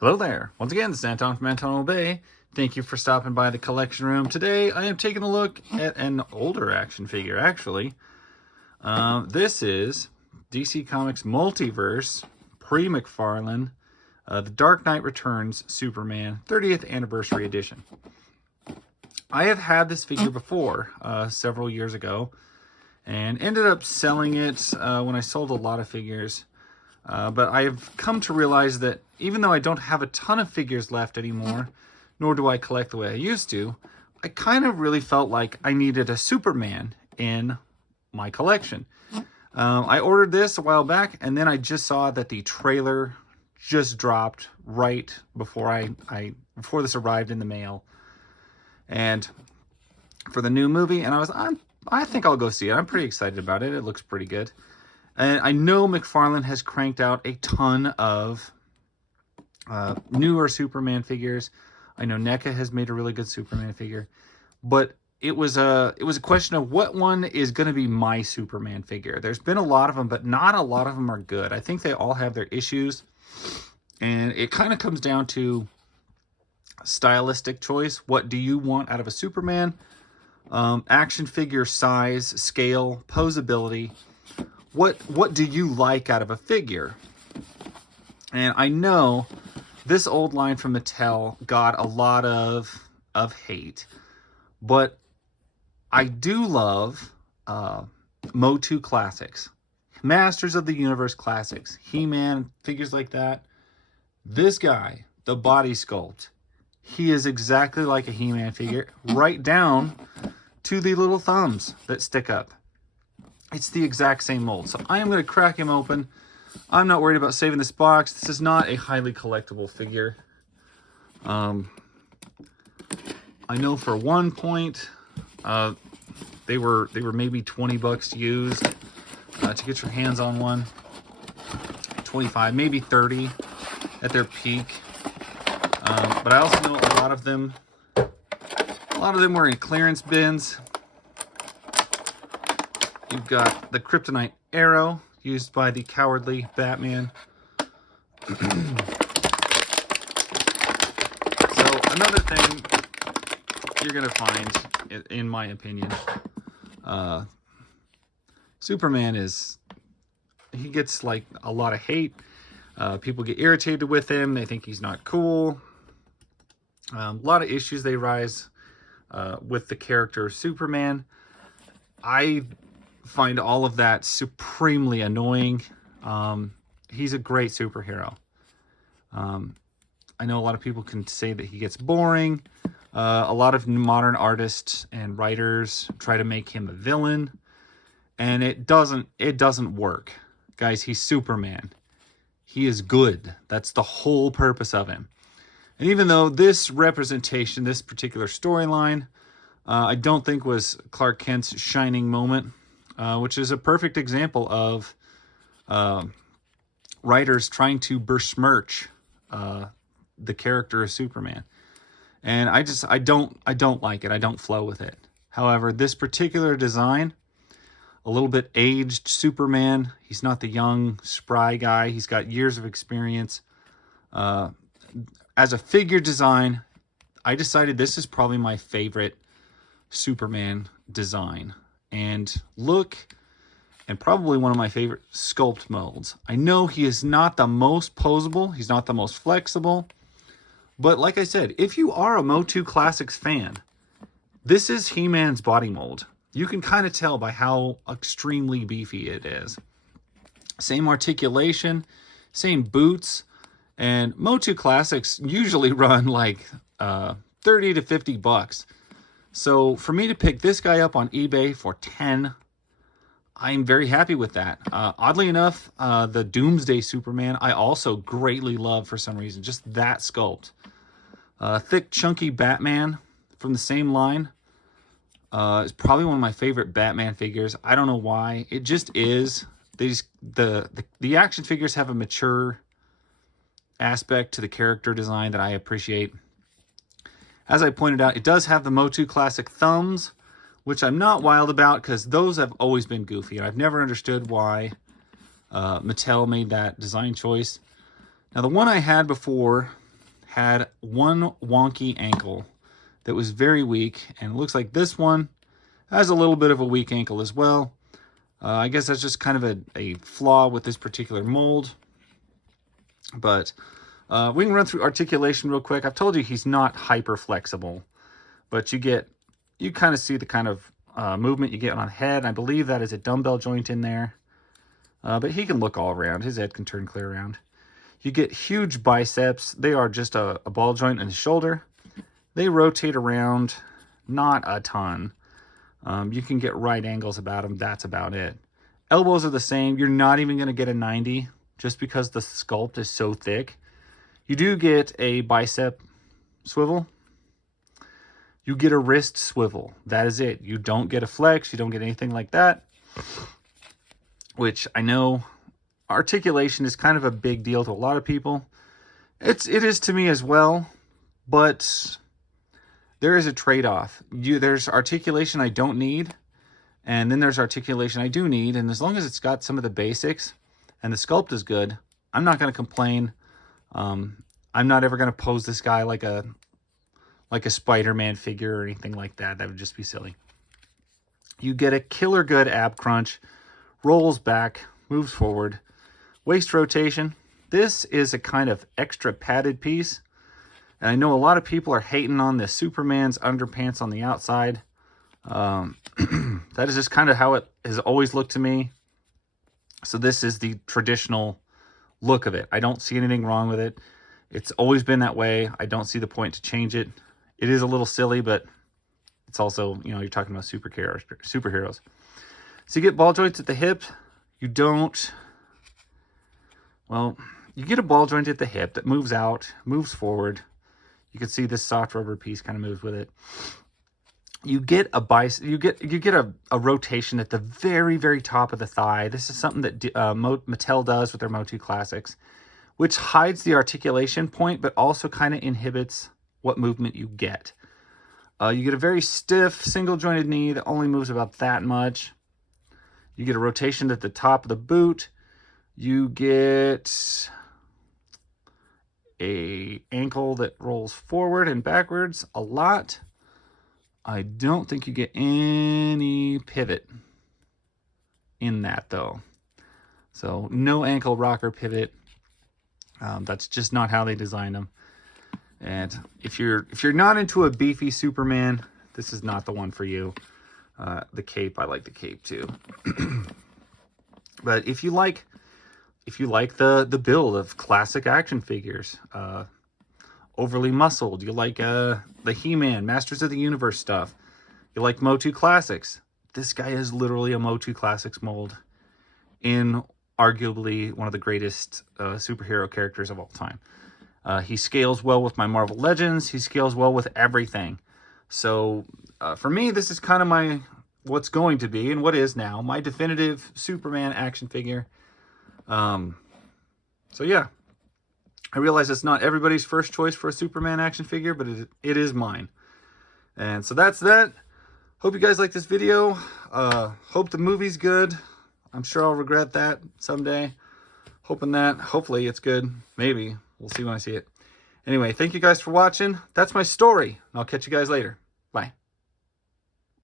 Hello there. Once again, this is Anton from Anton Obey. Thank you for stopping by the collection room. Today, I am taking a look at an older action figure, actually. This is DC Comics Multiverse, pre-McFarlane, The Dark Knight Returns Superman 30th Anniversary Edition. I have had this figure before, several years ago, and ended up selling it when I sold a lot of figures. But I've come to realize that even though I don't have a ton of figures left anymore, nor do I collect the way I used to, I kind of really felt like I needed a Superman in my collection. I ordered this a while back, and then I just saw that the trailer just dropped right before before this arrived in the mail, and for the new movie, and I think I'll go see it. I'm pretty excited about it. It looks pretty good. And I know McFarlane has cranked out a ton of newer Superman figures. I know NECA has made a really good Superman figure, but it was a question of what one is going to be my Superman figure. There's been a lot of them, but not a lot of them are good. I think they all have their issues, and it kind of comes down to stylistic choice. What do you want out of a Superman? Action figure size, scale, posability. What do you like out of a figure? And I know this old line from Mattel got a lot of hate, but I do love Motu Classics, Masters of the Universe Classics, He-Man, figures like that. This guy, the body sculpt, he is exactly like a He-Man figure, right down to the little thumbs that stick up. It's the exact same mold. So I am going to crack him open. I'm not worried about saving this box. This is not a highly collectible figure. I know for one point, they were maybe 20 bucks used to get your hands on one. 25, maybe 30 at their peak. But I also know a lot of them were in clearance bins. You've got the Kryptonite Arrow, used by the cowardly Batman. So another thing you're going to find, in my opinion, Superman he gets like a lot of hate. People get irritated with him. They think he's not cool. A lot of issues they rise with the character Superman. I find all of that supremely annoying. He's a great superhero. I know a lot of people can say that he gets boring. A lot of modern artists and writers try to make him a villain, and it doesn't work. Guys, he's Superman. He is good. That's the whole purpose of him. And even though this representation, this particular storyline, I don't think was Clark Kent's shining moment, which is a perfect example of writers trying to besmirch the character of Superman. And I don't like it. I don't flow with it. However, this particular design, a little bit aged Superman. He's not the young, spry guy. He's got years of experience. As a figure design, I decided this is probably my favorite Superman design. And look, and probably one of my favorite sculpt molds. I know he is not the most posable, he's not the most flexible, but like I said, if you are a Motu Classics fan, this is He-Man's body mold. You can kind of tell by how extremely beefy it is. Same articulation, same boots, and Motu Classics usually run like 30 to 50 bucks. So for me to pick this guy up on eBay for 10, I'm very happy with that. Oddly enough, the Doomsday Superman, I also greatly love for some reason. Just that sculpt. Thick, chunky Batman from the same line is probably one of my favorite Batman figures. I don't know why. It just is. The action figures have a mature aspect to the character design that I appreciate. As I pointed out, it does have the Motu Classic thumbs, which I'm not wild about because those have always been goofy. I've never understood why Mattel made that design choice. Now, the one I had before had one wonky ankle that was very weak, and it looks like this one has a little bit of a weak ankle as well. I guess that's just kind of a flaw with this particular mold. But we can run through articulation real quick. I've told you he's not hyper flexible, but you kind of see the kind of movement you get on head. I believe that is a dumbbell joint in there. But he can look all around. His head can turn clear around. You get huge biceps. They are just a ball joint in the shoulder. They rotate around, not a ton. You can get right angles about them. That's about it. Elbows are the same. You're not even going to get a 90 just because the sculpt is so thick. You do get a bicep swivel. You get a wrist swivel. That is it. You don't get a flex. You don't get anything like that. Which I know articulation is kind of a big deal to a lot of people. It is to me as well. But there is a trade-off. There's articulation I don't need, and then there's articulation I do need. And as long as it's got some of the basics and the sculpt is good, I'm not going to complain. I'm not ever going to pose this guy like a Spider-Man figure or anything like that. That would just be silly. You get a killer good ab crunch, rolls back, moves forward, waist rotation. This is a kind of extra padded piece. And I know a lot of people are hating on the Superman's underpants on the outside. That is just kind of how it has always looked to me. So this is the traditional look of it. I don't see anything wrong with it. It's always been that way. I don't see the point to change it. It is a little silly, but it's also, you're talking about superheroes. So you get ball joints at the hip. You get a ball joint at the hip that moves out, moves forward. You can see this soft rubber piece kind of moves with it. You get a rotation at the very, very top of the thigh. This is something that Mattel does with their Motu Classics, which hides the articulation point, but also kind of inhibits what movement you get. You get a very stiff single jointed knee that only moves about that much. You get a rotation at the top of the boot. You get a ankle that rolls forward and backwards a lot. I don't think you get any pivot in that though. So no ankle rocker pivot. That's just not how they designed them. And if you're not into a beefy Superman, this is not the one for you. The cape, I like the cape too. But if you like the build of classic action figures, overly muscled, you like the He-Man, Masters of the Universe stuff, you like Motu Classics, this guy is literally a Motu Classics mold in arguably one of the greatest superhero characters of all time. He scales well with my Marvel Legends. He scales well with everything. So for me, this is kind of what's going to be, and what is now, my definitive Superman action figure. So yeah, I realize it's not everybody's first choice for a Superman action figure, but it is mine. And so that's that. Hope you guys like this video. Hope the movie's good. I'm sure I'll regret that someday. Hopefully it's good. Maybe. We'll see when I see it. Anyway, thank you guys for watching. That's my story. I'll catch you guys later.